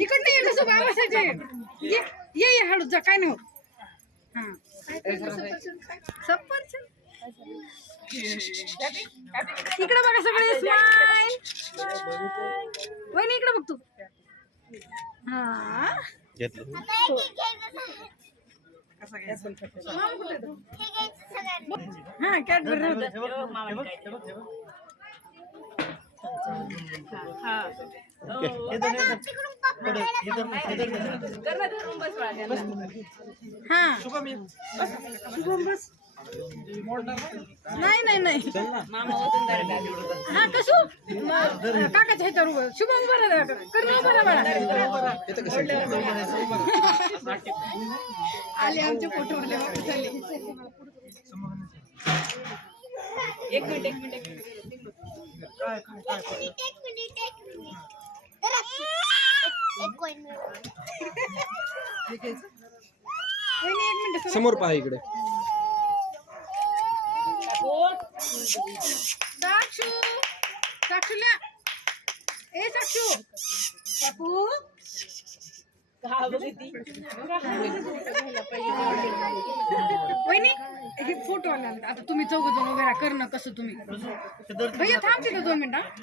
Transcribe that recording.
इकडनं ये कसं बाबा बसायचे ये. ये ये हळू जा काय नाही होत. हा. सफरचंद इकडे बघा सगळे स्माइल वहिनी इकडे बघ तू. हा? हा कॅडबरी हा शुभम बस नाही नाही नाही. हा कसू? काकाच्या ह्याच्यावर उभं. शुभम बरं कर ना बरं बरं. आले आमचे फोटो आले वापस आले एक मिनिट एक मिनिट एक मिनिट. समोर पहा इकडे. हे फोटो आला आता तुम्ही चौघ जण वगैरे करणं कसं तुम्ही? भैया थांबते का दोन मिनिटं